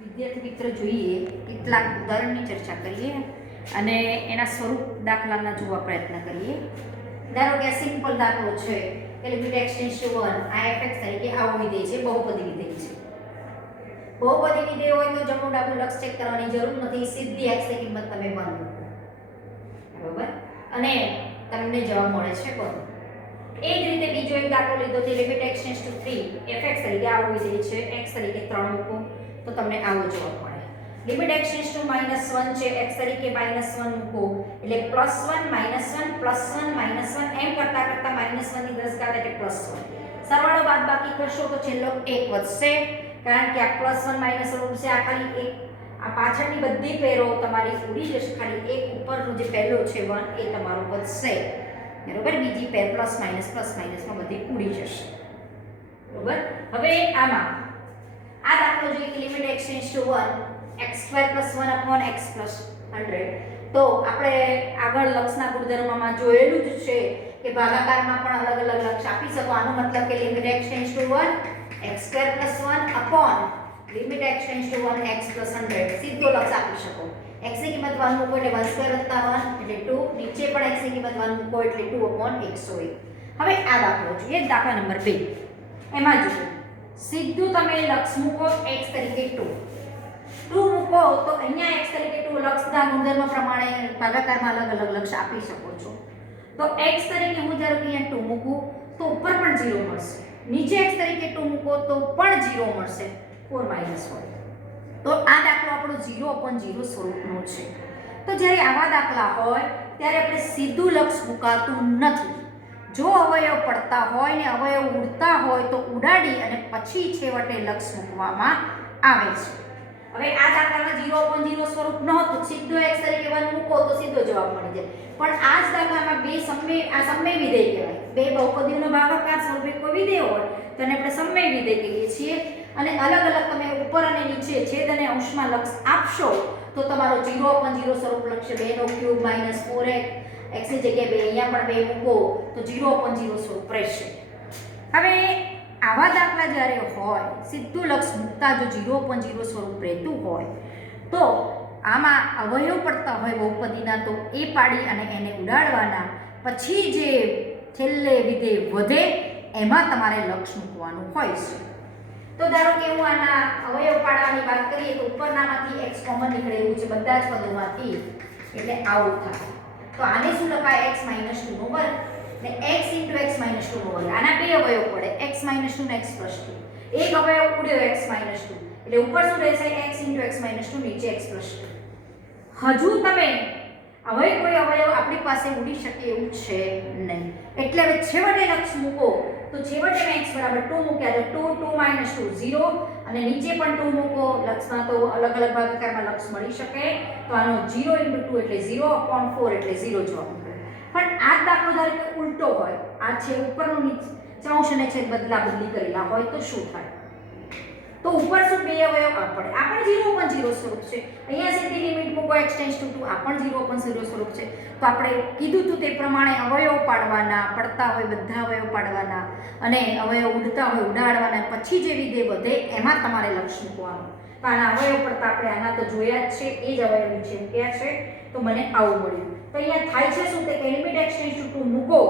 વિદ્યાર્થી મિત્ર જોઈએ કેટલાક ઉદાહરણની ચર્ચા કરીએ અને એના સ્વરૂપ દાખલાના જોવા પ્રયત્ન કરીએ. ધારો કે આ સિમ્પલ દાખલો છે કે લિમિટ x ટેન્ડ્સ ટુ 1 આ fx તરીકે આવો વિધેય છે, બહુપદી વિધેય છે. બહુપદી વિધેય હોય તો જમણું ડાબું લક્ષ ચેક કરવાની જરૂર નથી, સીધી x ની કિંમત તમે 1 મૂકો, બરોબર, અને તમને જવાબ મળે છે 1. એ જ રીતે બીજો એક દાખલો લીધો છે limit x tends two 3 fx તરીકે આવો વિધેય છે, x તરીકે 3 મૂકો તો તમને આવો જવાબ મળે. લિમિટ x ટેન્ડ્સ ટુ -1 છે, x તરીકે -1 મૂકો એટલે +1 -1 +1 -1 એમ કરતા કરતા -1 ની 10 ઘાત એટલે +1. સરવાળો બાદબાકી કરશો તો છેલ્લો 1 વધશે, કારણ કે આ +1 -1 ઉડશે, આ ખાલી એક આ પાછળની બધી પેરો તમારી ઉડી જશે, ખાલી એક ઉપરનો જે પહેલો છે 1 એ તમારો વધશે, બરોબર. બીજી પેર પ્લસ માઇનસમાં બધી ઉડી જશે, બરોબર. હવે આમાં આ દાખલો જોઈએ કે limit x tends to 1 x² + 1 / x + 100. તો આપણે આગળ લક્ષના ગુણધર્મમાં જોયેલું જ છે કે ભાગાકારમાં પણ અલગ અલગ લક્ષ આપી શકો. આનો મતલબ કે limit x tends to 1 x² + 1 / limit x tends to 1 x + 100 સીધો લક્ષ આપી શકો. x ની કિંમત 1 મૂકો એટલે 1² + 1 એટલે 2, નીચે પણ x ની કિંમત 1 મૂકો એટલે 2/101. હવે આ દાખલો જોઈએ, દાખલા નંબર 2. એમાં જુઓ, સીધું તમે લક્ષ મૂકો x તરીકે 2 મૂકો તો અહીંયા x તરીકે 2 લક્ષના ગુણધર્મ પ્રમાણે ભાગાકારમાં અલગ અલગ લક્ષ આપી શકો છો. તો x તરીકે હું ધારો કે અહીંયા 2 મૂકું તો ઉપર પણ 0 મળશે, નીચે x તરીકે 2 મૂકો તો પણ 0 મળશે, 4 - 1. તો આ દાખલો આપણો 0/0 સ્વરૂપનો છે. તો જ્યારે આવા દાખલા હોય ત્યારે આપણે સીધું લક્ષ મુકાતું નથી. જો અવયવ પડતા હોય ને અવયવ ઉડતા હોય તો ઉડાડી અને પછી છેવટે લક્ષ મૂકવામાં આવે છે. હવે આ દાખલામાં 0/0 સ્વરૂપ નહોતું, સીધો x તરીકે 1 મૂકો તો સીધો જવાબ મળી જાય. પણ આ જ દાખલામાં સમમેય વિધેય કહેવાય. બે બહુપદીઓનો ભાગાકાર સ્વરૂપે કોઈ વિધેય હોય તો એને આપણે સમમેય વિધેય કહીએ છીએ. અને અલગ અલગ તમે ઉપર અને નીચે છેદ અને અંશમાં લક્ષ આપશો તો તમારો 0/0 સ્વરૂપ લખશે. 2³ - 4x ની જગ્યાએ 2 અહીંયા પણ 2 મૂકો તો 0/0 સ્વરૂપ રહેશે. હવે આવા દાખલા જ્યારે હોય સીધું લક્ષ મૂકતા જો 0/0 સ્વરૂપ રહેતું હોય તો આમાં અવયવ પડતા હોય બહુપદીના તો એ પાડી અને એને ઉડાડવાના, પછી જે છેલ્લે વિધેય વધે એમાં તમારે લક્ષ મૂકવાનું હોય છે. તો ધારો કે હું આના અવયવ પાડવાની વાત કરીએ તો ઉપરનામાંથી x કોમન નીકળે એવું છે બધા જ પદોમાંથી, એટલે આવું થાય. તો આને શું લખાય? x - 2 નો વર્ગ ને x * x - 2 નો વર્ગ. આના બે અવયવ પડે, x - 2 ને x + 2. એક અવયવ ઉડ્યો x - 2 એટલે ઉપર શું રહેશે? x * x - 2, નીચે x + 2. હજુ તમે હવે કોઈ અવયવ આપણી પાસે ઉડી શકે એવું છે નહીં, એટલે હવે છેવટે લક્ષ મૂકો તો છેવટે મેં x = 2 મૂક્યા તો 2 - 2 - 0 અને નીચે પણ 2 મૂકો. લક્ષમાં તો અલગ અલગ ભાગાકારમાં લક્ષ મળી શકે, તો આનો 0 * 2 એટલે 0/4 એટલે 0 જવાબ મળે. પણ આ દાખલો ધારો કે ઉલટો હોય, આ છે ઉપરનું નીચે અંશ અને છેદ બદલા બદલી કરેલા હોય તો શું થાય? તો ઉપર શું બે અવયવ આ પડે, આ પણ 0/0 સ્વરૂપ છે. અહીંયા સીધી લિમિટ મૂકો x ટેન્ડ્સ ટુ 2, આ પણ 0/0 સ્વરૂપ છે. તો આપણે કીધું હતું તે પ્રમાણે અવયવ પાડવાના, પડતા હોય બધા અવયવ પાડવાના અને અવયવ ઉડતા હોય ઉડાડવાના, પછી જે વિધેય વધે એમાં તમારે લક્ષ મૂકવાનું. તો આના અવયવ પડતા આપણે આના તો જોયા જ છે, એ જ અવયવ નીચે મૂક્યા છે, તો મને આવું મળ્યું. તો અહીંયા થાય છે શું કે લિમિટ x ટેન્ડ્સ ટુ 2 મૂકો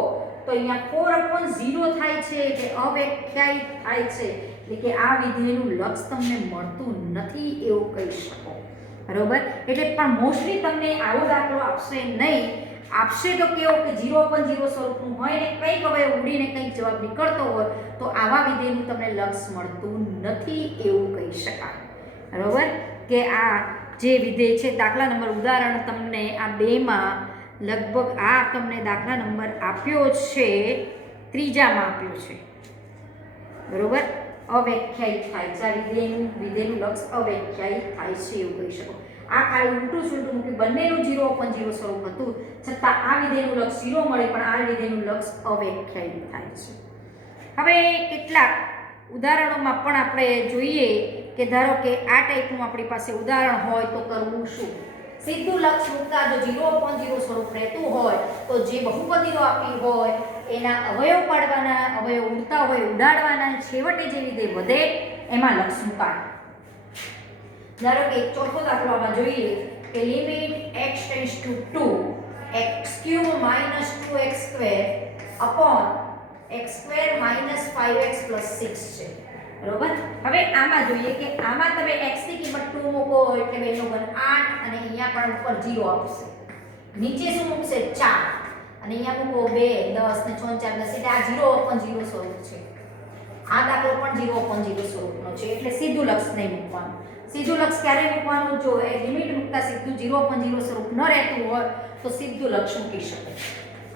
તો અહીંયા 4/0 થાય છે, કે અવ્યાખ્યાયિત થાય છે, એટલે કે આ વિધેયનું લક્ષ તમને મળતું નથી એવું કહી શકો, બરોબર. એટલે પણ મોસ્ટલી તમને આવો દાખલો આપશે નહીં. આપશે તો કેવો કે 0/0 સ્વરૂપનું હોય ને કંઈક અવયવ ઉડીને કંઈક જવાબ નીકળતો હોય તો આવા વિધેયનું તમને લક્ષ મળતું નથી એવું કહી શકાય, બરોબર. કે આ જે વિધેય છે દાખલા નંબર ઉદાહરણ તમને આ બેમાં લગભગ આ તમને દાખલા નંબર આપ્યો છે, ત્રીજામાં આપ્યો છે, બરોબર. અવ્યાખ્યાયિત થાય છે આ વિધેયનું લક્ષ અવ્યાખ્યાયિત થાય છે એવું કહી શકો. આ ખાલી ઉલટું સુલટું મૂકી બંનેનું 0/0 સ્વરૂપ હતું છતાં આ વિધેયનું લક્ષ 0 મળે, પણ આ વિધેયનું લક્ષ અવ્યાખ્યાયિત થાય છે. હવે કેટલાક ઉદાહરણોમાં પણ આપણે જોઈએ કે ધારો કે આ ટાઈપનું આપણી પાસે ઉદાહરણ હોય તો કરવું શું? સીધું લક્ષ મૂકતા જો 0/0 સ્વરૂપ રહેતું હોય તો જે બહુપદીઓ આપી હોય એના અવયવ પાડવાના, અવયવ ઉડતા હોય ઉડાડવાના, છેવટે જે વિધેય વધે એમાં લક્ષ મૂકાય. ધારો કે એક ચોથો દાખલો આમાં જોઈએ કે limit x tends two 2 x³ minus 2x² upon x² minus 5x plus 6 છે બરોબર. હવે આમાં જોઈએ કે આમાં તમે x ની કિંમત 2 મૂકો એટલે 2 નો ઘન 8 અને અહીંયા પણ ઉપર 0 આવશે. નીચે શું મૂકશે 4 અને અહીંયા મૂકો 2 10 ને 6 4 10 એટલે આ 0 upon 0 સ્વરૂપ છે. આ દાખલો પણ 0 upon 0 સ્વરૂપનો છે એટલે સીધું લક્ષ નહીં મૂકવાનું. સીધું લક્ષ ક્યારે મૂકવાનું? જો એ લિમિટ મૂકતા સીધું 0 upon 0 સ્વરૂપ ન રહેતું હોય તો સીધું લક્ષ મૂકી શકે.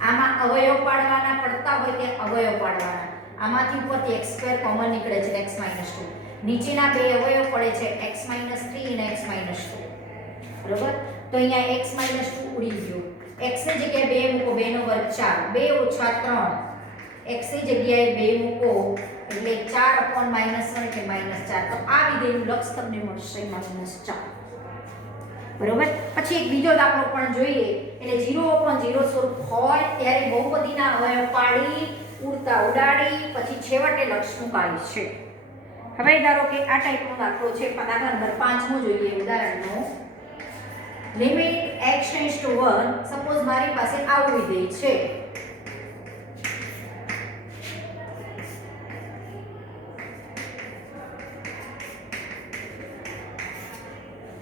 આમાં અવયવ પાડવાના પડતા હોય તે અવયવ પાડવાના. આમાંથી ઉપરથી x² કોમન નીકળે છે x - 2. નીચેના બે અવયવ પડે છે x - 3 અને x - 2. બરોબર. તો અહીંયા x - 2 ઉડી ગયો. x ની જગ્યાએ 2 મૂકો 2 નો વર્ગ 4 2 - 3 x ની જગ્યાએ 2 મૂકો એટલે 4 upon -1 એટલે -4. તો આ વિધેયનું લક્ષ તમને મળશે -4. બરોબર. પછી એક બીજો દાખલો પણ જોઈએ એટલે 0 upon 0 સ્વરૂપ હોય ત્યારે બહુપદીના અવયવ પાડી ઉડતા ઉડાડી પછી છેવટે લક્ષ મુકાય છે. હવે ધારો કે આ ટાઈપનો દાખલો છે. દાખલા નંબર 5 જોઈએ ઉદાહરણનો. Limit x tends to 1 suppose મારી પાસે આવું વિધેય છે.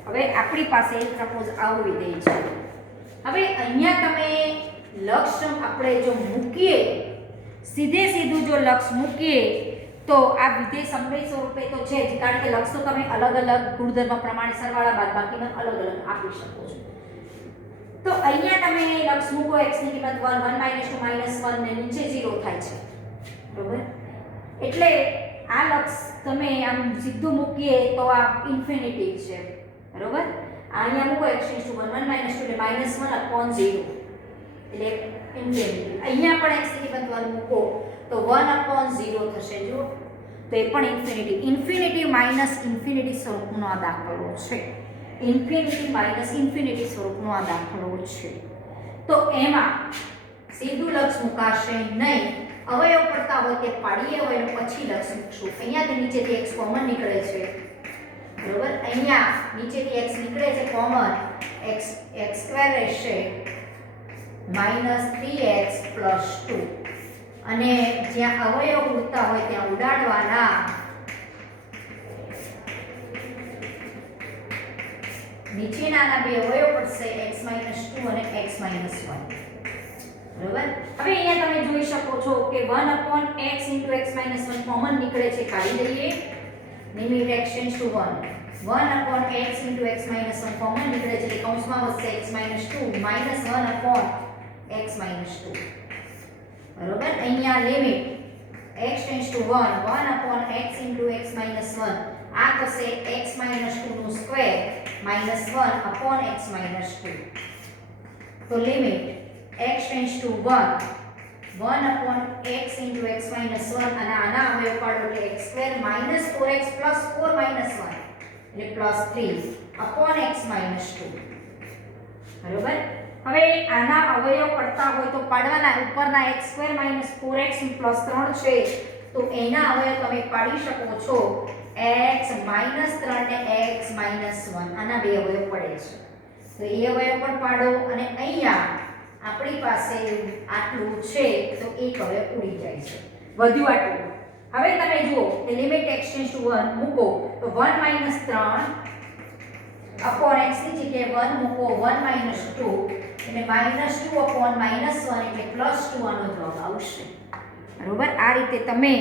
હવે આપણી પાસે સપોઝ આવું વિધેય છે. હવે અહીંયા તમે લક્ષ આપણે જો મૂકીએ સીધું જો લક્ષ મૂકીએ તો આ વિધેય સમય સ્વરૂપે તો છે જ કારણ કે લક્ષ તો તમે અલગ અલગ ગુણધર્મ પ્રમાણે સરવાળા બાદબાકીના અલગ અલગ આપી શકો છો. તો અહીંયા તમે લક્ષ મૂકો x ની કિંમત 1 1 - 2 -1 ને નીચે 0 થાય છે. બરોબર. એટલે આ લક્ષ તમે આમ સીધું મૂકીએ તો આ ઇન્ફિનિટી છે. બરોબર. અહીંયા મૂકો x ટેન્ડ્સ ટુ 1 1 - 2 એટલે -1 upon 0 એટલે ઇન્ફિનિટી. અહીંયા પણ x ની કિંમત 1 મૂકો તો 1 upon 0 થશે. જો તો એ પણ ઇન્ફિનિટી. ઇન્ફિનિટી માઇનસ ઇન્ફિનિટી સ્વરૂપનો આ દાખલો છે. ઇન્ફિનિટી માઇનસ ઇન્ફિનિટી સ્વરૂપનો આ દાખલો છે. તો એમાં સીધું લક્ષ મુકાશે નહીં. અવયવ પડતા હોય તે પાડીએ હોય પછી લક્ષ મૂકશું. અહીંયાથી નીચેથી x કોમન નીકળે છે. બરોબર. અહીંયા નીચેથી x નીકળે છે કોમન x² રહેશે -3x + 2 અને જ્યાં અવયવ ઉડતા હોય ત્યાં ઉડાડવાના. નીચેનાના બે અવયવ પડશે x - 2 અને x - 1. બરોબર. હવે અહીંયા તમે જોઈ શકો છો કે 1 upon x * x - 1 કોમન નીકળે છે. કાઢી દઈએ. Limit x tends to 1 1 upon x * x - 1 common નીકળે છે એટલે કૌંસમાં વધશે x - 2 -1 upon x - 2. બરોબર. અહીંયા limit x tends to 1 1 upon x * x - 1 આ થશે x - 2 નો સ્ક્વેર -1 upon x - 2. તો limit x tends to 1 1 upon x * x - 1 અને આના અવયવ પાડો એટલે x² -4x + 4 - 1 એટલે +3 upon x - 2. બરોબર. હવે આના અવયવ પડતા હોય તો પાડવાના. ઉપરના x² - 4x + 3 છે તો એના અવયવ તમે પાડી શકો છો x - 3 ને x - 1 આના બે અવયવ પડે છે તો એ અવયવ પણ પાડો. અને અહીંયા આપણી પાસે આટલું છે તો એક અવયવ ઉડી જાય છે. વધ્યું આટલું. હવે તમે જુઓ કે લિમિટ x ટેન્ડ્સ ટુ 1 મૂકો તો 1 - 3 upon x ની જગ્યાએ 1 મૂકો 1 - 2 એટલે -2 upon -1 એટલે +2 આનો જવાબ આવશે. બરોબર. આ રીતે તમે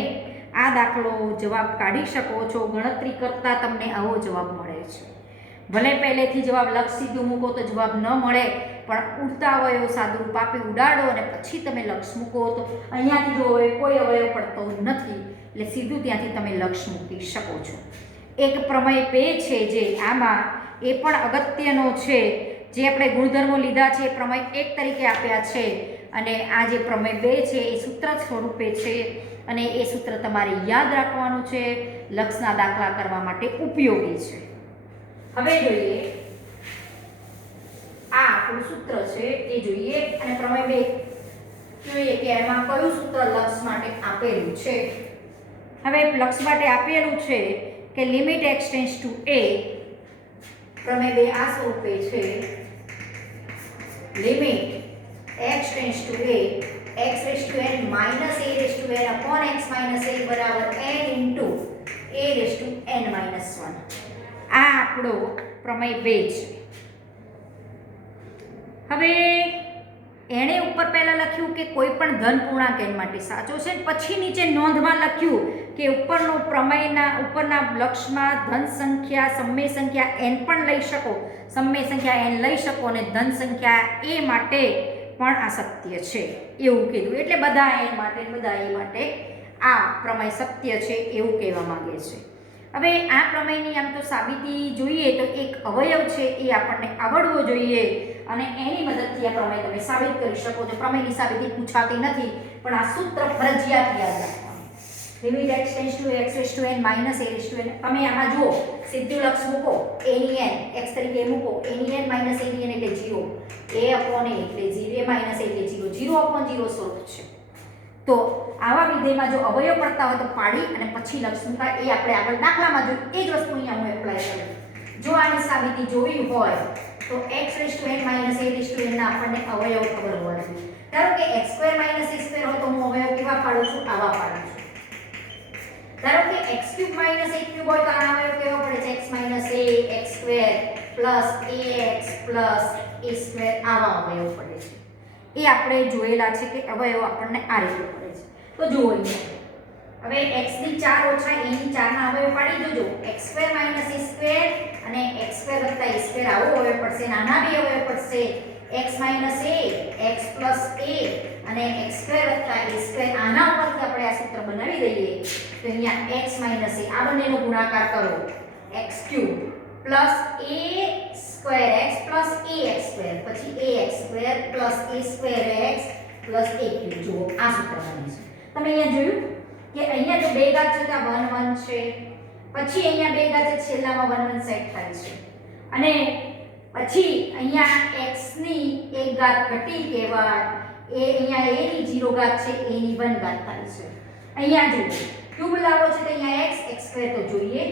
આ દાખલો જવાબ કાઢી શકો છો. ગણતરી કરતા તમને આવો જવાબ મળે છે. ભલે પહેલેથી જવાબ લક્ષ સીધું મૂકો તો જવાબ ન મળે પણ ઉડતા અવયવ સાદુરૂપ આપી ઉડાડો અને પછી તમે લક્ષ મૂકો તો અહીંયાથી જો કોઈ અવયવ પડતો નથી એટલે સીધું ત્યાંથી તમે લક્ષ મૂકી શકો છો. એક પ્રમેય 2 છે જે આમાં એ પણ અગત્યનો છે. જે આપણે ગુણધર્મો લીધા છે એ પ્રમેય 1 તરીકે આપ્યા છે અને આ જે પ્રમેય 2 છે એ સૂત્ર સ્વરૂપે છે અને એ સૂત્ર તમારે યાદ રાખવાનું છે. લક્ષના દાખલા કરવા માટે ઉપયોગી છે. હવે જોઈએ આ આપણું સૂત્ર છે એ જોઈએ અને પ્રમેય 2 જોઈએ કે એમાં કયું સૂત્ર લક્ષ માટે આપેલું છે. હવે લક્ષ માટે આપેલું છે કે limit x tends to a પ્રમેય 2 આ સ્વરૂપે છે limit x tends to a x raise to n minus a raise to n upon x minus a બરાબર n into a raise to n minus 1. આ આપણો પ્રમેય 2 છે. હવે એણે ઉપર પહેલા લખ્યું કે કોઈ પણ ધન પૂર્ણાંક n માટે સાચો છે, પછી નીચે નોંધમાં લખ્યું કે ઉપરનો ઉપરના લક્ષમાં ધન સંખ્યા સમય સંખ્યા n પણ લઈ શકો, સમય સંખ્યા n લઈ શકો અને ધન સંખ્યા a માટે પણ આ સત્ય છે એવું કીધું. એટલે બધા n માટે બધા a માટે આ પ્રમેય સત્ય છે એવું કહેવા માંગે છે. હવે આ પ્રમેયની આમ તો સાબિતી જોઈએ તો એક અવયવ છે એ આપણને આવડવો જોઈએ અને એની મદદથી આ પ્રમેય તમે સાબિત કરી શકો છો. પ્રમેયની સાબિતી પૂછાતી નથી પણ આ સૂત્ર ફરજિયાત યાદ રાખવાનું. Limit x tends to x raise to n minus a raise to n. તમે આમાં જુઓ સીધું લક્ષ મૂકો a ની n x તરીકે મૂકો a ની n માઇનસ a ની n એટલે 0, a અપોન a એટલે 0 માઇનસ a એટલે 0, 0 અપોન 0 સ્વરૂપ છે. તો આવા વિધેયમાં જો અવયવ પડતા હોય તો પાડી અને પછી લક્ષ મૂકાય. એ આપણે આગળ દાખલામાં જોયું એ જ વસ્તુ અહીંયા હું એપ્લાય કરું. જો આની સાબિતી જોવી હોય તો x raise to n minus a raise to n ના આપણને અવયવ ખબર હોવા જોઈએ. ધારો કે x square minus a square હોય તો હું અવયવ કેવા પાડું છું? આવા પાડું છું. ધારો કે x cube minus a cube હોય તો આનો અવયવ કેવો પડે છે? x minus a x square plus ax plus a square આવા અવયવ પડે છે. એ આપણે જોયેલા છે કે અવયવ આપણને આ રીતે પડે છે. તો જુઓ અહીંયા હવે x ની 4 ઓછા a ની 4 ના અવયવ પાડી દેજો. x square minus a square અને x સ્ક્વેર વત્તા a સ્ક્વેર આવો અવયવ પડશે. નાના બી અવયવ પડશે x minus a x plus a અને x સ્ક્વેર વત્તા a સ્ક્વેર. આના ઉપરથી આપણે આ સૂત્ર બનાવી દઈએ તો અહીંયા x માઇનસ a આ બંનેનો ગુણાકાર કરો x cube plus a square x plus ax square પછી ax square plus a square x plus a cube. જુઓ આ સૂત્ર બને છે. તમે અહીંયા જોયું કે અહીંયા જો બે ઘાત છે ત્યાં 1 1 છે, પછી અહીંયા બે ઘાત છે છેલ્લામાં 1 1 સેટ થાય છે અને પછી અહીંયા x ની એક ઘાત ઘટી કહેવાય એ અહીંયા a ની 0 ઘાત છે a ની 1 ઘાત થાય છે. અહીંયા જુઓ ક્યુબ લાવો છે તો અહીંયા x સ્ક્વેર તો જોઈએ,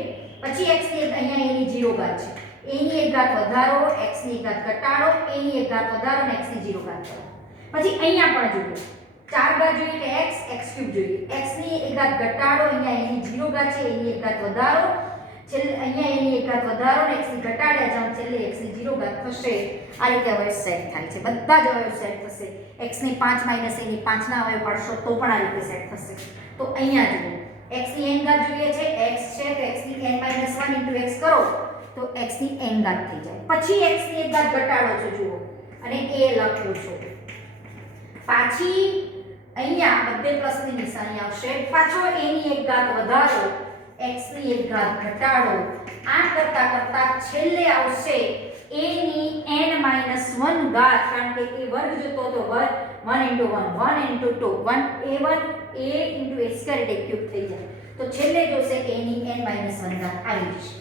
પછી x ની અહીંયા a ની 0 ઘાત છે, a ની એક ઘાત વધારો x ની એક ઘાત ઘટાડો, a ની એક ઘાત વધારો અને x ની 0 ઘાત કરો. પછી અહીંયા પણ જુઓ 4 ઘાત જોઈએ એટલે x ક્યુબ જોઈએ, x ની એક ઘાત ઘટાડો, અહીંયા a ની 0 ઘાત છે a ની એક ઘાત વધારો, છેલ્લે અહીંયા a ની એક ઘાત વધારો અને x ની ઘટાડ્યા જાવ છેલ્લે x ની 0 ઘાત થશે. આ રીતે અવયવ સેટ થાય છે. બધા જ અવયવ સેટ થશે. x ની 5 માઇનસ a ની 5 ના અવયવ પાડશો તો પણ આ રીતે સેટ થશે. તો અહીંયા જુઓ x ની n ઘાત જોઈએ છે, x છે તો x ની n 1 x કરો તો x ની n ઘાત થઈ જાય. પછી x ની એક ઘાત ઘટાડો છો જુઓ અને a લખો છો. પાછી અહીંયા બધે પ્લસની નિશાની આવશે. પાછો a ની એક ઘાત વધારો, x ની એક ઘાત ઘટાડો. આ કરતા કરતા છેલ્લે આવશે a ની n 1 ઘાત, કારણ કે a વર્ગ જોતો તો 1 into 1 1 into 2 1 a1 a into a square એટલે ક્યુબ થઈ જાય. તો છેલ્લે જોશે a ની n 1 ઘાત આવી જશે.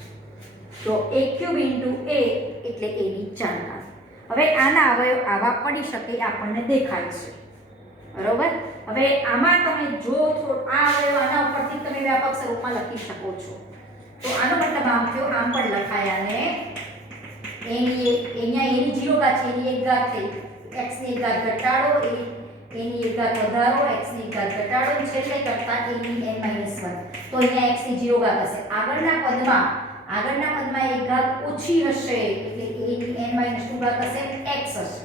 તો a ક્યુબ into a એટલે a ની 4 ઘાત. હવે આના અવયવ આવા પડી શકે આપણને દેખાય છે. બરોબર. હવે આમાં તમે જો આ અવયવ આના ઉપરથી તમે વ્યાપક સ્વરૂપમાં લખી શકો છો. તો આનો મતલબ આમ થયો, આમ પણ લખાય અને અહીંયા a ની 0 ઘાત છે, એની એક ઘાત થઈ, x ની એક ઘાત ઘટાડો, a ની એક ઘાત વધારો, x ની એક ઘાત ઘટાડો, છેલ્લે કરતા a ની n 1. તો અહીંયા x ની 0 ઘાત હશે. આગળના પદમાં એક ઘાત ઓછી હશે એટલે a ની n 2 ઘાત હશે, x હશે.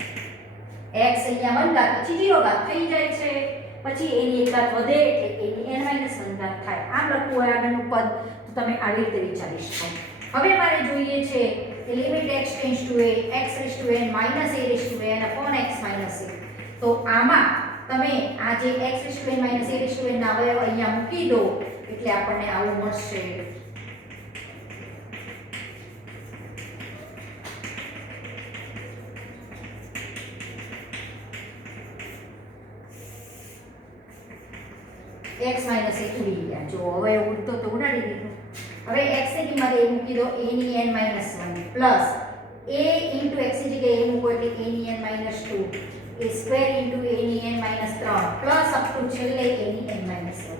x અહીંયા 1 ઘાત પછી 0 ઘાત થઈ જાય છે. પછી a ની એક ઘાત વધે એટલે a ની n 1 ઘાત થાય. આમ લખવું હોય આગળનું પદ તો તમે આવી રીતે વિચારી શકો. હવે મારે જોઈએ છે કે limit x tends to a x raise to n minus a raise to n upon x minus a. તો આમાં તમે આ જે x raise to n minus a raise to n ના અવયવ અહીંયા મૂકી દો એટલે આપણને આવું મળશે. x માઇનસ a ઉડી ગયા. જો હવે ઉડતો તો ઉડાડી દીધું. હવે x ની કિંમત a મૂકી દો, a ની n 1 plus a into x ની જગ્યાએ a મૂકો એટલે a ની n 2 a square into a ની n 3 પ્લસ અપ ટુ છેલ્લે a ની n 1.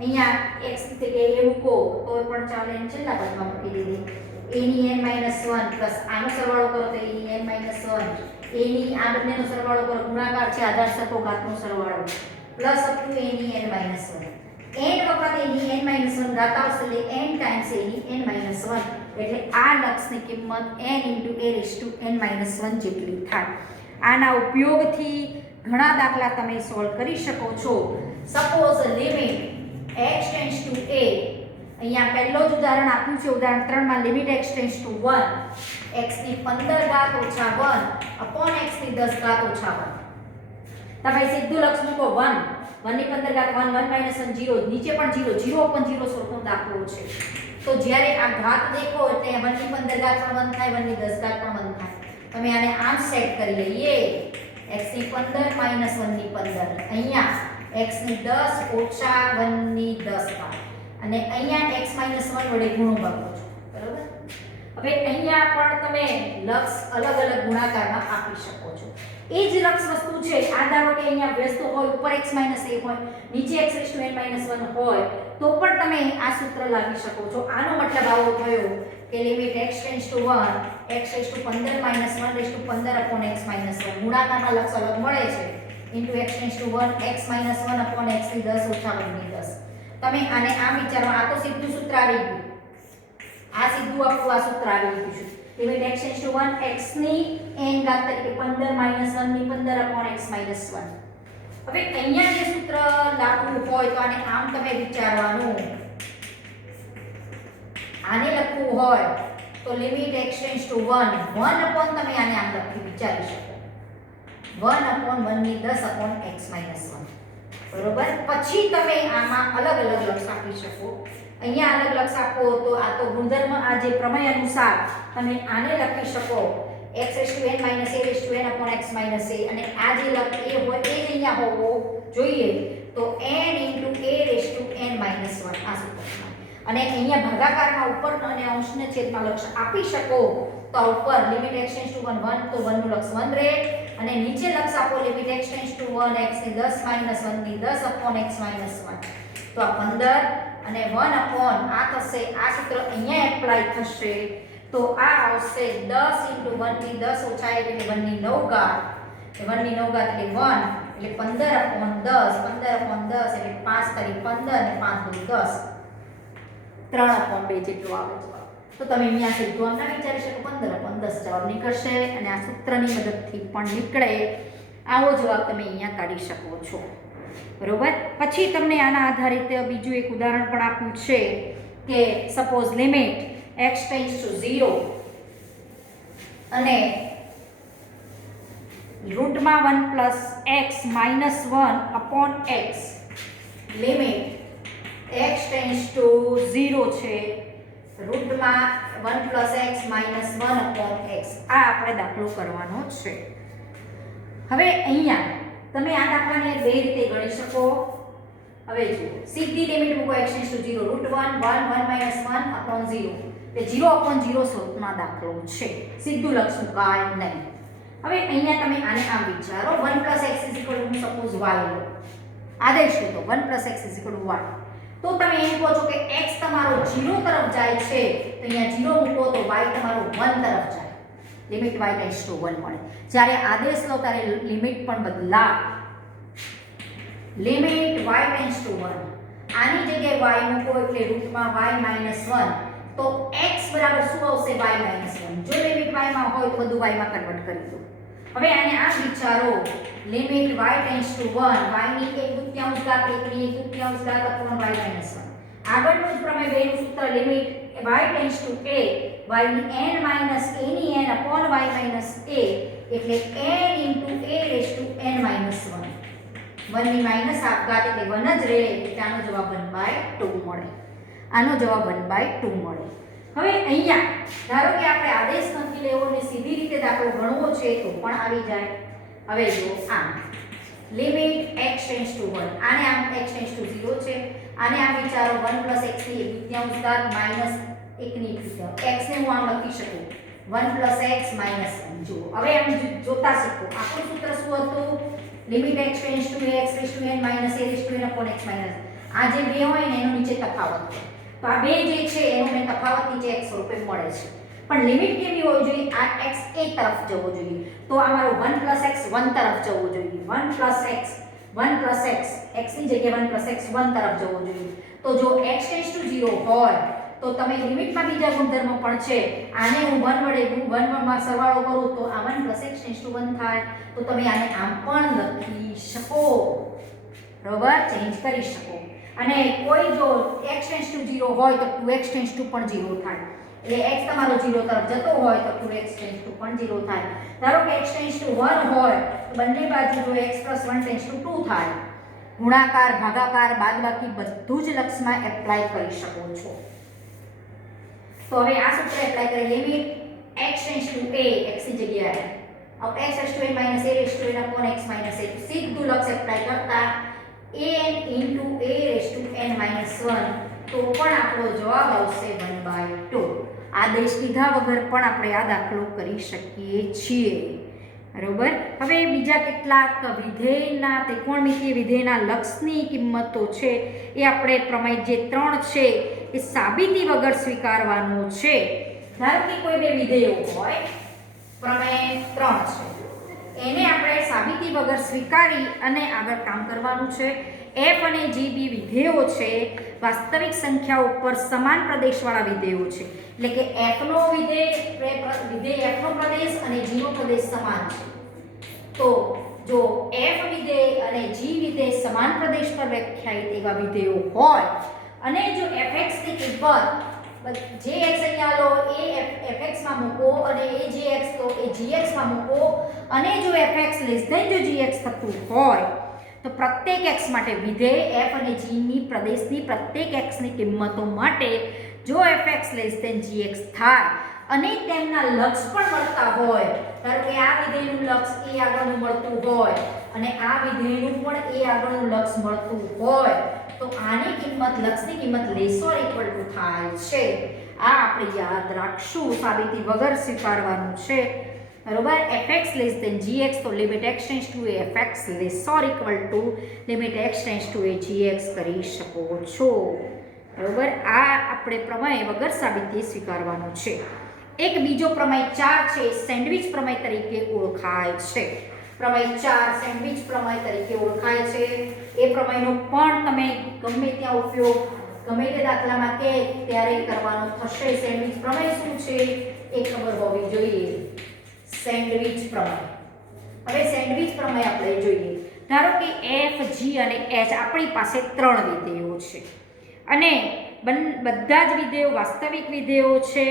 અહીંયા x ની જગ્યાએ a મૂકો તો પણ ચાલે, છેલ્લા પદમાં મૂકી દીધી a ની n માઈનસ 1 પ્લસ આનો સરવાળો કરો તો a ની n માઈનસ 1 a ની આ બંનેનો સરવાળો કરો ગુણાકાર છે આધાર સરખો ઘાતનો સરવાળો પ્લસ અપ ટુ a ની n માઈનસ 1 n વખત a ની n માઈનસ 1 ઘાત આવશે એટલે n ટાઈમ્સ a ની n માઈનસ 1 એટલે આ લક્ષની કિંમત n a n 1 જેટલી થાય. આના ઉપયોગથી ઘણા દાખલા તમે સોલ્વ કરી શકો છો. Suppose limit x tends to a, અહીંયા પહેલો જ ઉદાહરણ આપ્યું છે ઉદાહરણ 3 માં limit x tends to 1 x ની 15 ઘાત ઓછા 1 અપોન x ની 10 ઘાત ઓછા 1. તમે સીધું લક્ષ મૂકો 1 1 ની 15 ઘાત 1 1 માઈનસ 1 0 નીચે પણ 0 0 upon 0 સ્વરૂપનો દાખલો છે. તો જ્યારે આ ઘાત દેખો એટલે 1 ની 15 ઘાત પણ 1 થાય 1 ની 10 ઘાત પણ 1 થાય. તમે આને આમ સેટ કરી લઈએ x ની 15 માઈનસ 1 ની 15 અહીંયા x ની 10 ઓછા 1 ની 10 ઘાત અને અહીંયા x માઈનસ 1 વડે ગુણો કરો છો બરાબર. હવે અહીંયા પણ તમે લક્ષ અલગ અલગ ગુણાકારમાં આપી શકો છો. એ જ લક્ષ વસ્તુ છે આ ધારો કે અહીંયા વ્યસ્ત હોય ઉપર x માઈનસ a હોય નીચે x n માઈનસ 1 હોય તો પણ તમે આ સૂત્ર લાગી શકો છો. આનો મતલબ આવો થયો કે limit x tends to 1 x tends to 15 minus 1 raise to 15 upon x minus 1 ગુણાકારમાં લક્ષ અલગ મળે છે into x tends to 1 x minus 1 upon x ની 10 ઓછા 1 ની 10. તમે આને આમ વિચારો આ તો સીધું સૂત્ર આવી ગયું આ સીધું આપણું આ સૂત્ર આવી ગયું છે limit x tends to 1 x ની n ઘાત તરીકે 15 માઈનસ 1 ની 15 અપોન x માઈનસ 1. હવે અહીંયા જે સૂત્ર લાગવું હોય તો આને આમ તમે વિચારવાનું આને લખવું હોય તો limit x tends to 1 1 upon તમે આને આમ લખી વિચારી શકો 1 અપોન 1 ની 10 અપોન x માઈનસ 1 બરોબર. પછી તમે આમાં અલગ અલગ લક્ષ આપી શકો. અહીંયા અલગ લક્ષ આપો તો આ તો ગુણધર્મ આ જે પ્રમેય અનુસાર તમે આને લખી શકો x n minus a n upon x minus a અને આ જે લક્ષ એ હોય એ જ અહીંયા હોવો જોઈએ તો n into a n minus 1 આ સૂત્રમાં. અને અહીંયા ભાગાકારમાં ઉપર અને અંશને છેદમાં લક્ષ આપી શકો તો ઉપર લિમિટ x ટેન્ડ્સ ટુ 1 1 તો 1 નું લક્ષ 1 રહે અને નીચે લક્ષ આપો limit x tends to 1 x ની 10 માઈનસ 1 ની 10 upon x માઈનસ 1 તો આ 15 અને 1 upon આ થશે આ સૂત્ર અહીંયા એપ્લાય થશે તો આ આવશે 10 into 1 ની 10 ઓછા 1 એટલે 1 ની 9 ઘાત 1 ની 9 ઘાત એટલે 1 એટલે 15 upon 10 15 upon 10 એટલે 5 તારીખ 15 અને 5 દુ 10 3 upon 2 જેટલું આવે છે. તો તમે અહીંયા સીધું આમ ના વિચારી શકો 15 upon 10 જવાબ નીકળશે અને આ સૂત્રની મદદથી પણ નીકળે આવો જવાબ તમે અહીંયા કાઢી શકો છો બરોબર. પછી તમને આના આધારિત બીજું એક ઉદાહરણ પણ આપ્યું છે કે suppose limit x tends to 0 અને રૂટમાં 1 plus x minus 1 upon x limit x tends to 0 છે રૂટમાં 1 plus x minus 1 upon x આ આપણે દાખલો કરવાનો છે. હવે અહીંયા તમે આ દાખલાને બે રીતે ગણી શકો. હવે જુઓ સીધી લિમિટ મૂકો x tends to 0 root 1 1 1 minus 1 upon 0 એટલે 0 upon 0 સ્વરૂપનો દાખલો છે સીધું લક્ષ મુકાય નહીં. હવે અહીંયા તમે આને આમ વિચારો 1 plus x is equal to suppose y લો આદેશ લીધો 1 plus x is equal to y તો તમે એમ કહો છો કે x તમારો 0 તરફ જાય છે તો અહીંયા 0 મૂકો તો y તમારો 1 તરફ જાય લિમિટ y ટેન્ડ્સ ટુ 1 મળે. જ્યારે આદેશ લો ત્યારે લિમિટ પણ બદલાય લિમિટ y ટેન્ડ્સ ટુ 1 આની જગ્યાએ y મૂકો એટલે રૂટમાં y માઈનસ 1 તો x બરાબર શું આવશે y માઈનસ 1. જો લિમિટ y માં હોય તો બધું y માં કન્વર્ટ કરી દો. હવે આને આમ વિચારો limit y tends to 1 y ની 1/2 ઘાત 1 ની 1/2 ઘાત અપોન y માઈનસ 1 આગળનું જ પ્રમેય બેનું સૂત્ર limit y tends to a y ની n માઈનસ a ની n upon y minus a એટલે n into a raise to n minus 1 1 ની માઈનસ આપઘાત એટલે 1 જ રહે એટલે આનો જવાબ 1/2 મળે. આનો જવાબ 1/2 મળે. હવે અહીંયા ધારો કે આપણે આદેશ નથી લેવો ને સીધી રીતે દાખલો ગણવો છે તો પણ આવી જાય. હવે જો આમ લિમિટ x ટેન્ડ્સ ટુ 1 આને આમ x ટેન્ડ્સ ટુ 0 છે આને આમ વિચારો 1 પ્લસ x ની 1/2 ઘાત માઈનસ 1 ની 1/2 x ને હું આમ લખી શકું 1 પ્લસ x માઈનસ 1 જુઓ હવે આમ જોતા શીખો આપણું સૂત્ર શું હતું limit x tends to x raise to n minus a raise to n upon x minus આ જે બે હોય ને એનો નીચે તફાવત તો આ બે જે છે એનો મને તફાવત નીચે x સ્વરૂપે મળે છે પણ લિમિટ કેવી હોવી જોઈએ? આ x એ તરફ જવો જોઈએ. તો આ મારો 1 + x 1 તરફ જવો જોઈએ. 1 + x 1 + x x ની જગ્યાએ 1 + x 1 તરફ જવો જોઈએ. તો જો x → 0 હોય તો તમે લિમિટમાં બીજા ગુણધર્મ પણ છે. આને હું 1 વડે 1 માં સરવાળો કરું તો આ 1 + x → 1 થાય. તો તમે આને આમ પણ લખી શકો. બરોબર, ચેન્જ કરી શકો. અને કોઈ જો x → 0 હોય તો 2x → પણ 0 થાય. એટલે x તમારો 0 તરફ જતો હોય તો 2x → પણ 0 થાય. ધારો કે x → 1 હોય તો બંને બાજુ જો x + 1 → 2 થાય. ગુણાકાર, ભાગાકાર, બાદબાકી બધું જ લક્ષમાં એપ્લાય કરી શકો છો. તો હવે આ સૂત્ર એપ્લાય કરી લિમિટ x → a x ની જગ્યાએ अब x * n - a * n / x - a તો સીધું લક્ષ એપ્લાય કરતા an * a * n - 1 તો પણ આપણો જવાબ આવશે 1/2. આદેશ લીધા વગર પણ આપણે આ દાખલો કરી શકીએ છીએ. બરોબર. હવે બીજા કેટલાક વિધેયના ત્રિકોણમિતિય વિધેયના લક્ષની કિંમતો છે એ આપણે પ્રમેય જે 3 છે એ સાબિતી વગર સ્વીકારવાનો છે. ધારો કે કોઈ બે વિધેયો હોય, પ્રમેય 3 છે, એને આપણે સાબિતી વગર સ્વીકારી અને આગળ કામ કરવાનું છે. f અને g બે વિધેયો છે, વાસ્તવિક સંખ્યાઓ પર સમાન પ્રદેશવાળા વિધેયો છે. એટલે કે f નો વિધેય f નો પ્રદેશ અને g નો પ્રદેશ સમાન છે. તો જો f વિધેય અને g વિધેય સમાન પ્રદેશ પર વ્યાખ્યાયિત એવા વિધેયો હોય અને જો fx ની કિંમત જે x અહીંયા લો એ fx માં મૂકો અને એ gx તો એ gx માં મૂકો અને જો fx જો gx થતું હોય તો પ્રત્યેક x માટે વિધેય f અને g ની પ્રદેશની પ્રત્યેક x ની કિંમતો માટે જો fx gx થાય અને તેમના લક્ષ પણ મળતા હોય, ધારો કે આ વિધેયનું લક્ષ a આગળનું મળતું હોય અને આ વિધેયનું પણ a આગળનું લક્ષ મળતું હોય તો આની કિંમત લક્ષની કિંમત ≤ થાય છે. આ આપણે યાદ રાખશું, સાબિતી વગર સ્વીકારવાનું છે. બરોબર. fx gx તો limit x → a fx ≤ limit x → a gx કરી શકો છો. બરોબર. આ આપણે પ્રમેય વગર સાબિતી સ્વીકારવાનું છે. એક બીજો પ્રમેય 4 છે, સેન્ડવિચ પ્રમેય તરીકે ઓળખાય છે. પ્રમેય 4 સેન્ડવિચ પ્રમેય તરીકે ઓળખાય છે. એ પ્રમેયનો પણ તમે ગમે ત્યાં ઉપયોગ ગમે તે દાખલામાં કે ત્યારે કરવાનો થશે. સેન્ડવિચ પ્રમેય શું છે એ ખબર હોવી જોઈએ. સેન્ડવિચ પ્રમેય. હવે સેન્ડવિચ પ્રમેય આપણે જોઈએ. ધારો કે f, g અને h આપણી પાસે 3 વિધેયો છે અને બધા જ વિધેયો વાસ્તવિક વિધેયો છે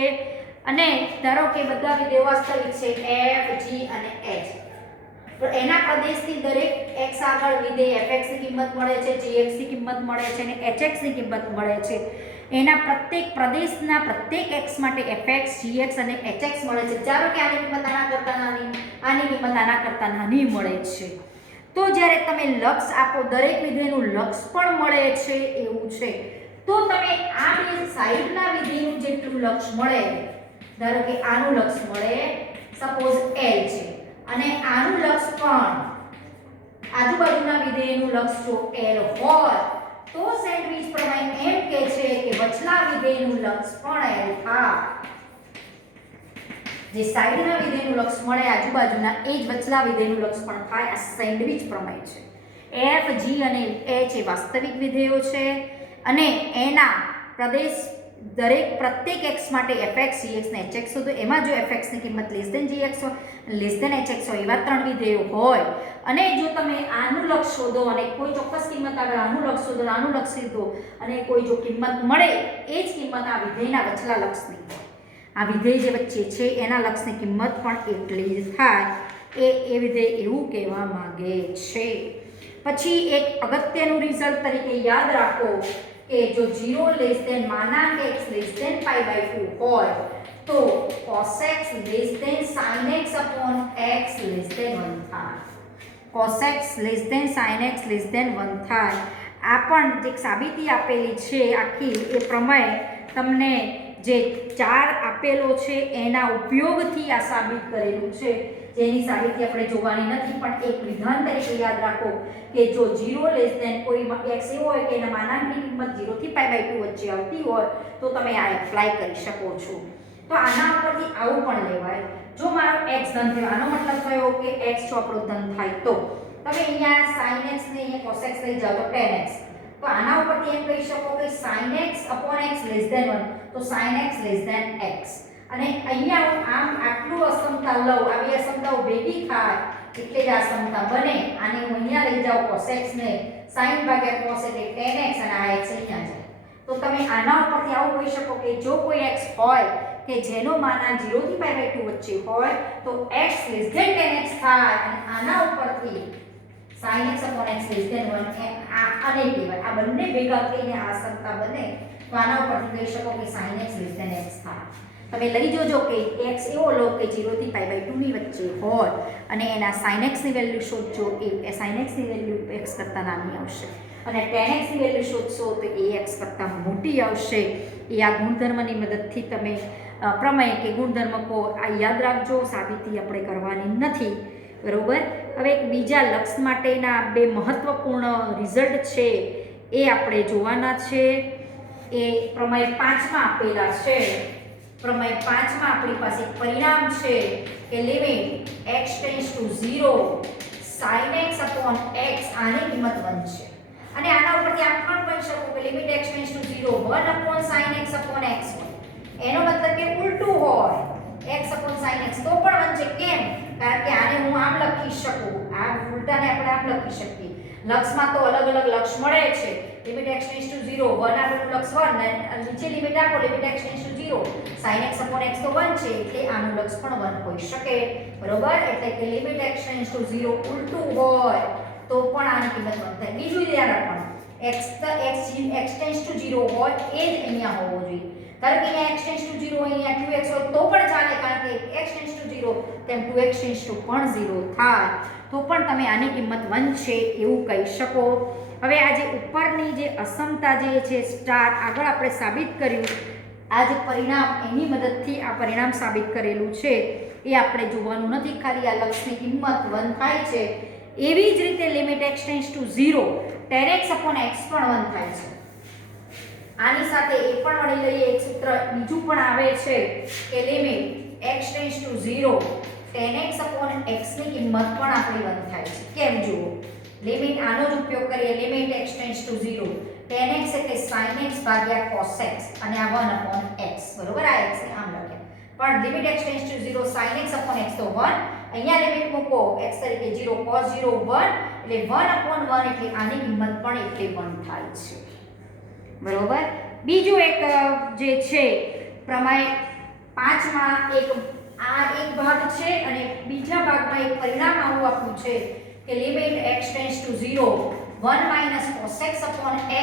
અને ધારો કે બધા વિધેયો વાસ્તવિક છે f, g અને h. તો એના પ્રદેશથી દરેક x આગળ વિધેય fx ની કિંમત મળે છે, gx ની કિંમત મળે છે અને hx ની કિંમત મળે છે. એના પ્રત્યેક પ્રદેશના પ્રત્યેક x માટે fx, gx અને hx મળે છે. ધારો કે આની કિંમત આના કરતા નાની, આની કિંમત આના કરતા નાની મળે છે. તો જ્યારે તમે લક્ષ આપો, દરેક વિધેયનું લક્ષ પણ મળે છે એવું છે, તો તમે આ બે સાઈડના વિધેયનું જેટલું લક્ષ મળે, ધારો કે આનું લક્ષ મળે સપોઝ l છે અને આનું લક્ષ પણ આજુબાજુના વિધેયનું લક્ષ જો l હોય તો સેન્ડવિચ પ્રમેય એમ કહે છે કે વચલા વિધેયનું લક્ષ પણ l થાય. જે સાઈડના વિધેયનું લક્ષ મળે આજુબાજુના એ જ વચલા વિધેયનું લક્ષ પણ થાય. આ સેન્ડવિચ પ્રમેય છે. f, g અને h એ વાસ્તવિક વિધેયો છે અને એના પ્રદેશ દરેક પ્રત્યેક x માટે fx, gx ને hx શોધો. એમાં જો fx ની કિંમત gx હોય, hx હોય એવા 3 વિધેયો હોય અને જો તમે આનું લક્ષ શોધો અને કોઈ ચોક્કસ કિંમત આગળ આનું લક્ષ શોધો, આનું લક્ષ શોધો અને કોઈ જો કિંમત મળે એ જ કિંમત આ વિધેયના વચલા લક્ષની, આ વિધેય જે વચ્ચે છે એના લક્ષની કિંમત પણ એટલી જ થાય. એ વિધેય એવું કહેવા માંગે છે. પછી એક અગત્યનું રિઝલ્ટ તરીકે યાદ રાખો કે જો 0 x π/2 હોય તો cos x sin x x 1 થાય. cos x sin x 1 થાય. આ પણ જે સાબિતી આપેલી છે આખી એ પ્રમેય તમને જે 4 આપેલો છે એના ઉપયોગથી આ સાબિત કરેલું છે. જેની સાબિતી આપણે જોવાની નથી, પણ એક વિધાન તરીકે યાદ રાખો કે જો 0 કોઈ x એવો હોય કે એના માનાંકની કિંમત 0 થી π/2 વચ્ચે આવતી હોય તો તમે આ એપ્લાય કરી શકો છો. તો આના ઉપરથી આવું પણ લેવાય. જો મારો x ધન થયો, આનો મતલબ થયો કે x જો આપણો ધન થાય તો તમે અહીંયા sin x ને અહીંયા cos x લઈ જાઓ તો tan x. તો આના ઉપરથી એમ કહી શકો કે sin x x less than 1, તો sin x less than x. અને અહીંયા હું આમ આટલું અસમતા લઉં, આ બે અસમતાઓ ભેગી થાય એટલે જ આ સમતા બને. આને હું અહીંયા લઈ જાઉં cos x ને sin ભાગ્યા cos એટલે tan x અને આ x અહીંયા જાય. તો તમે આના ઉપરથી આવું કહી શકો કે જો કોઈ x હોય કે જેનો માન 0 થી π/2 વચ્ચે હોય તો x less than tan x થાય. અને આના ઉપરથી sin x x less than 1 આ આને કહેવાય. આ બંને ભેગા થઈને આ સમતા બને તો આના ઉપરથી કહી શકો કે sin x less than x થાય. તમે લઈ જોજો કે x એવો લો કે 0 થી π/2 ની વચ્ચે હોય અને એના sin x ની વેલ્યુ શોધજો. એ sin x ની વેલ્યુ x કરતા નાની આવશે અને tan x ની વેલ્યુ શોધશો તો એ x કરતા મોટી આવશે. એ આ ગુણધર્મની મદદથી તમે પ્રમેય કે ગુણધર્મ કો આ યાદ રાખજો. સાબિતી આપણે કરવાની નથી, બરોબર. હવે એક બીજા લક્ષ માટેના બે મહત્વપૂર્ણ રિઝલ્ટ છે એ આપણે જોવાના છે. એ પ્રમેય 5 માં આપેલા છે. પ્રમેય 5 માં આપણી પાસે એક પરિણામ છે કે limit x tends to 0 sin x x આની કિંમત 1 છે. અને આના ઉપરથી આપ પણ કહી શકો કે limit x tends to 0 1 sin x x હોય. એનો મતલબ કે ઉલટું હોય x sin x તો પણ 1 છે. કેમ? કારણ કે આને હું આમ લખી શકું, આ ઉલટાને આપણે આમ લખી શકીએ. લક્ષમાં તો અલગ અલગ લક્ષ મળે છે. લિમિટ x ટેન્ડ્સ ટુ 0 1 આપેલું લક્ષ 1 અને નીચે લિમિટ આપો limit x tends to 0 sin x x તો 1 છે એટલે આનું લક્ષ પણ 1 હોઈ શકે, બરોબર. એટલે કે લિમિટ x ટેન્ડ્સ ટુ 0 ઉલટું હોય તો પણ આની કિંમત 1 થાય. બીજું ધ્યાન રાખવાનું, x ટેન્ડ્સ ટુ 0 હોય એ જ અહીંયા હોવો જોઈએ. ધારો કે અહીંયા x ટેન્ડ્સ ટુ 0 અહીંયા 2x હોય તો પણ ચાલે, કારણ કે x ટેન્ડ્સ ટુ 0 તેમ 2x ટેન્ડ્સ ટુ પણ 0 થાય તો પણ તમે આની કિંમત 1 છે એવું કહી શકો. હવે આ જે ઉપરની જે અસમતા જે છે સ્ટાર આગળ આપણે સાબિત કર્યું, આ જે પરિણામ એની મદદથી આ પરિણામ સાબિત કરેલું છે એ આપણે જોવાનું નથી. ખાલી આ લક્ષની કિંમત 1 થાય છે. એવી જ રીતે limit x tends to 0 tan x x પણ 1 થાય છે. આની સાથે એ પણ વળી લઈએ એક સૂત્ર બીજું પણ આવે છે કે limit x tends to 0 tan x x ની કિંમત પણ આપણી 1 થાય છે. કેમ જુઓ, લિમિટ આનો જ ઉપયોગ કરીએ. Limit x tends to 0 tan x એટલે sin x ભાગ્યા cos x અને આ 1 x, બરોબર. આ x ને આમ લખ્યા. પણ limit x tends to 0 sin x x તો 1. અહીંયા લિમિટ મૂકો x તરીકે 0 cos 0 1 એટલે 1 એટલે આની કિંમત પણ એટલે 1 થાય છે, બરોબર. બીજું એક જે છે પ્રમેય 5 માં એક ભાગ છે અને બીજા ભાગમાં એક પરિણામ આવું આપ્યું છે કે limit x tends to 0 1 cos x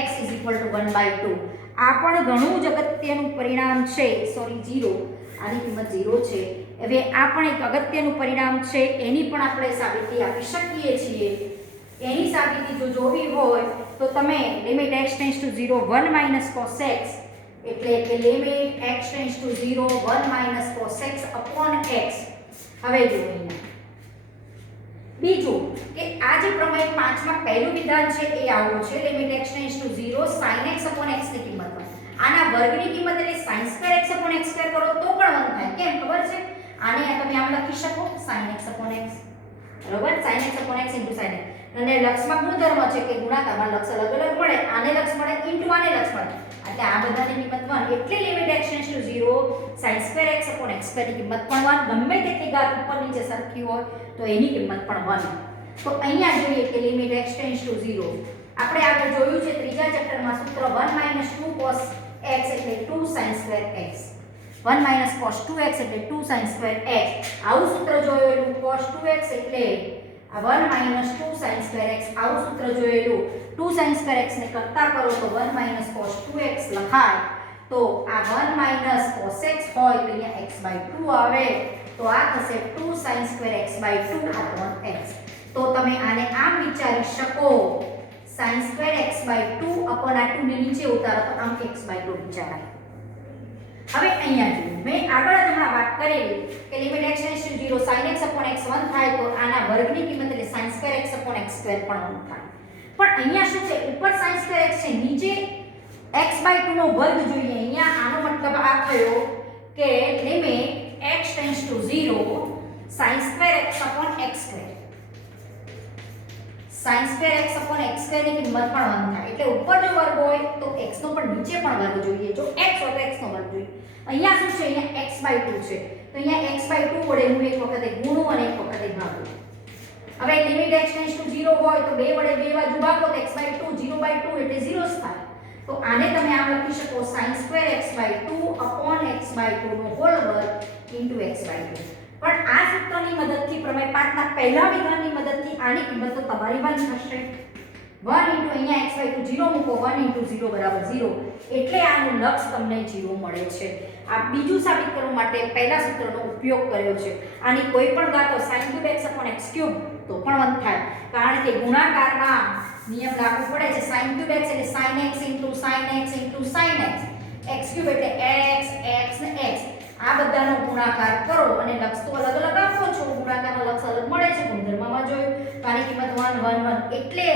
x 1/2. આ પણ ઘણું જ અગત્યનું પરિણામ છે. સોરી 0, આની કિંમત 0 છે. હવે આ પણ એક અગત્યનું પરિણામ છે, એની પણ આપણે સાબિતી આપી શકીએ છીએ. એની સાબિતી જો જોવી હોય તો તમે limit x tends to 0 1 cos x એટલે કે limit x tends to 0 1 cos x x. હવે જુઓ અહીંયા બીજું કે આ જે પ્રમેય 5 માં પહેલું વિધાન છે એ આવું છે limit x tends to 0 sin x x ની કિંમત 1. આના વર્ગની કિંમત એટલે sin2 x x2 કરો તો પણ 1 થાય. કેમ ખબર છે? આને તમે આમ લખી શકો sin x x, બરોબર. sin x x sin x. અને લક્ષમાં ગુણધર્મ છે કે ગુણાકારમાં લક્ષ અલગ અલગ મળે. આને લક્ષ મળે ઇન્ટુ આને લક્ષ મળે એટલે આ બધાની કિંમત 1. એટલે limit x tends to 0 sin2 x x2 ની કિંમત પણ 1. ગમે તેટલી ઘાત ઉપર નીચે સરખી હોય તો એની કિંમત પણ 1. તો અહીંયા જોઈએ કે લિમિટ x ટેન્ડ્સ ટુ 0 આપણે આગળ જોયું છે ત્રીજા ચેપ્ટરમાં સૂત્ર 1 2 cos x એટલે 2 sin2 x. 1 cos 2x એટલે 2 sin2 x. આવું સૂત્ર જોયેલું cos 2x એટલે આ 1 2 sin2 x. આવું સૂત્ર જોયેલું 2 sin2 x ને કરતા કરો તો 1 cos 2x લખાય. તો આ 1 cos x હોય તો અહીંયા x/2 આવે તો આ થશે 2 sin2 x/2 x. તો તમે આને આમ વિચારી શકો sin2 x/2 આ 2 ને નીચે ઉતારો તો આમ x/2 વિચારાય. હવે અહીંયા જુઓ, મેં આગળ હમણાં વાત કરેલી કે limit x tends to 0 sin x x 1 થાય તો આના વર્ગની કિંમત એટલે sin2 x x2 પણ 1 થાય. પણ અહીંયા શું છે, ઉપર sin2 x છે, નીચે x/2 નો વર્ગ જોઈએ. અહીંયા આનો મતલબ આ થયો કે લિમિટ x sin2x/x². sin2x/x² ની કિંમત પણ 1 થાય. એટલે ઉપર જો વર્ગ હોય તો x નો પણ નીચે પણ વર્ગ જોઈએ. જો x હોય તો x નો વર્ગ જોઈએ. અહીંયા શું છે? અહીંયા x/2 છે. તો અહીંયા x/2 વડે હું એક વખતે ગુણું અને એક વખતે ભાગું. હવે લિમિટ x → 0 હોય તો 2 વડે 2 બાજુ ભાગો તો x/2 0/2 એટલે 0 જ થાય. તો આને તમે આમ લખી શકો sin2x/2 નો હોલ વર્ગ x/2. પણ આ સૂત્રની મદદથી પ્રમેય 5 ના પહેલા વિધાનની મદદથી આની કિંમત તો તમારી 1 થશે. 1 અહીંયા x/2 0 મૂકો 1 * 0 = 0 એટલે આનું લક્ષ તમને 0 મળે છે. આ બીજું સાબિત કરવા માટે પહેલા સૂત્રનો ઉપયોગ કર્યો છે. આની કોઈ પણ ઘાતો sin3x/x³ તો પણ 1 થાય, કારણ કે ગુણાકારમાં નિયમ લાગુ પડે છે. sin3x એટલે sin x * sin x * sin x, x³ એટલે x x ને x. આ બધાનો ગુણાકાર કરો અને લક્ષ તો અલગ અલગ આપો છો, ગુણાકારનો લક્ષ અલગ મળે છે. ગુણધર્મમાં જોયું તો આની કિંમત 1 1 1 એટલે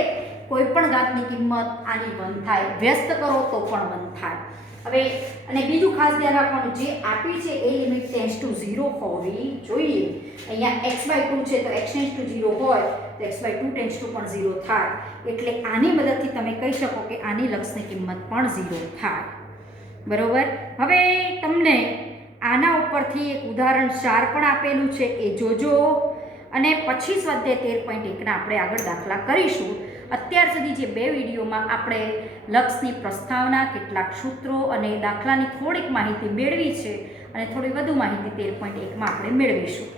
કોઈ પણ ઘાતની કિંમત આની 1 થાય. વ્યસ્ત કરો તો પણ 1 થાય. હવે અને બીજું ખાસ ધ્યાન રાખવાનું, જે આપી છે એ લિમિટ → 0 હોવી જોઈએ. અહીંયા x/2 છે તો x → 0 હોય તો x/2 → પણ 0 થાય. એટલે આની મદદથી તમે કહી શકો કે આની લક્ષની કિંમત પણ 0 થાય. બરોબર. હવે તમને આના ઉપરથી એક ઉદાહરણ 4 પણ આપેલું છે, એ જોજો અને પછી સ્વાધ્યાય 13.1 ના આપણે આગળ દાખલા કરીશું. અત્યાર સુધી જે 2 વિડીયોમાં આપણે લક્ષની પ્રસ્તાવના, કેટલાક સૂત્રો અને દાખલાની થોડીક માહિતી મેળવી છે અને થોડી વધુ માહિતી 13.1 માં આપણે મેળવીશું.